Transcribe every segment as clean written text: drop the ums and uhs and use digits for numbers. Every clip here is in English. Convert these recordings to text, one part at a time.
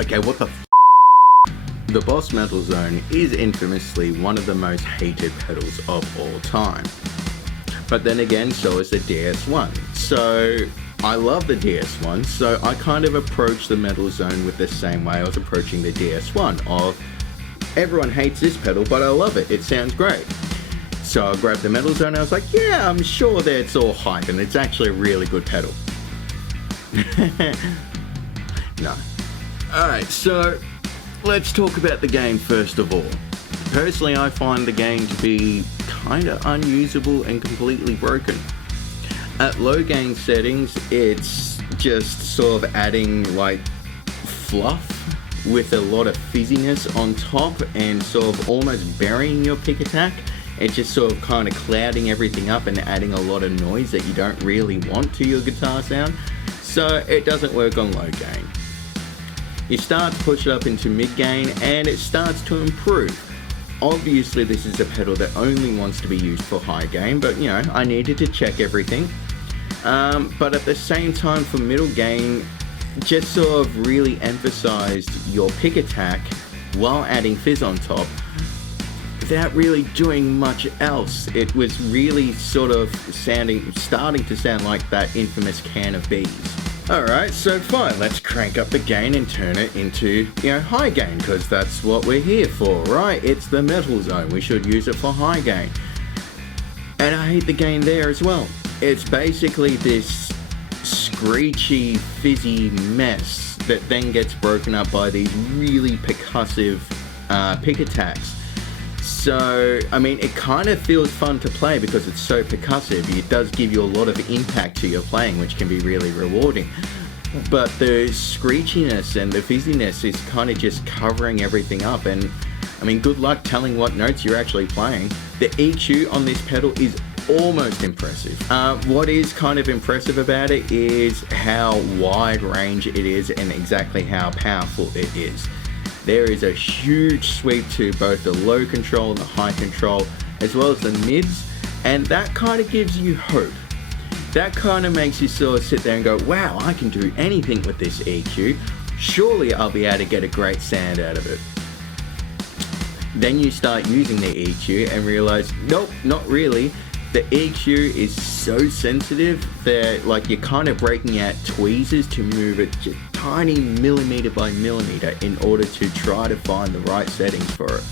Okay, what the The Boss Metalzone is infamously one of the most hated pedals of all time. But then again, so is the DS1. So I love the DS1, so I kind of approached the Metalzone with the same way I was approaching the DS1 of, everyone hates this pedal, but I love it, it sounds great. So I grabbed the Metalzone and I was like, yeah, I'm sure that it's all hype and it's actually a really good pedal. No. Alright, so let's talk about the game first of all. Personally, I find the game to be kinda unusable and completely broken. At low gain settings, it's just sort of adding like fluff with a lot of fizziness on top and sort of almost burying your pick attack. It's just sort of kind of clouding everything up and adding a lot of noise that you don't really want to your guitar sound. So it doesn't work on low gain. You start to push it up into mid gain and it starts to improve. Obviously this is a pedal that only wants to be used for high gain, but you know, I needed to check everything. But at the same time for middle gain, just sort of really emphasized your pick attack while adding fizz on top without really doing much else. It was really sort of starting to sound like that infamous can of bees. Alright, so fine, let's crank up the gain and turn it into, high gain, because that's what we're here for, right? It's the Metalzone, we should use it for high gain. And I hate the gain there as well. It's basically this screechy, fizzy mess that then gets broken up by these really percussive pick attacks. So, I mean, it kind of feels fun to play because it's so percussive. It does give you a lot of impact to your playing, which can be really rewarding. But the screechiness and the fizziness is kind of just covering everything up. And, I mean, good luck telling what notes you're actually playing. The EQ on this pedal is almost impressive. What is kind of impressive about it is how wide range it is and exactly how powerful it is. There is a huge sweep to both the low control and the high control, as well as the mids, and that kind of gives you hope. That kind of makes you sort of sit there and go, wow, I can do anything with this EQ. Surely I'll be able to get a great sound out of it. Then you start using the EQ and realize, nope, not really. The EQ is so sensitive that like you're kind of breaking out tweezers to move it just tiny millimeter by millimeter in order to try to find the right settings for it.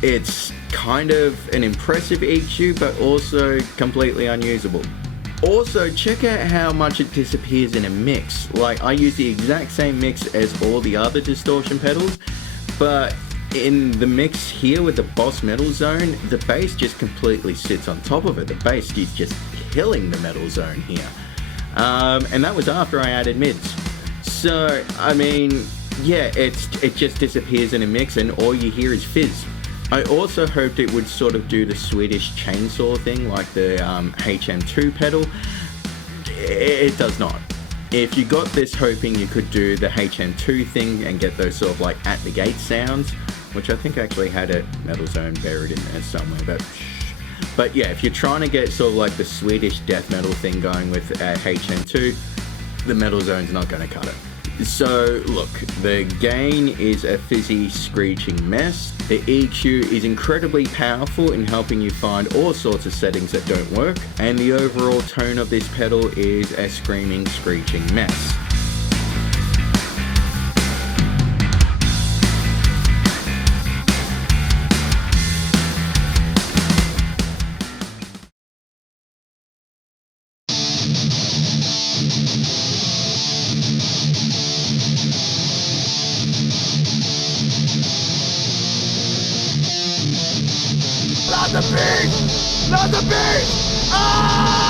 It's kind of an impressive EQ, but also completely unusable. Also, check out how much it disappears in a mix. Like, I use the exact same mix as all the other distortion pedals, but in the mix here with the Boss Metalzone, the bass just completely sits on top of it. The bass is just killing the Metalzone here. And that was after I added mids. So, I mean, yeah, it just disappears in a mix and all you hear is fizz. I also hoped it would sort of do the Swedish chainsaw thing like the HM2 pedal. It does not. If you got this hoping you could do the HM2 thing and get those sort of like at the gate sounds, which I think actually had a Metalzone buried in there somewhere, but yeah, if you're trying to get sort of like the Swedish death metal thing going with HM2, the Metalzone's not going to cut it. So look, the gain is a fizzy, screeching mess. The EQ is incredibly powerful in helping you find all sorts of settings that don't work, and the overall tone of this pedal is a screaming, screeching mess. Not the beast! Not the beast! Ah!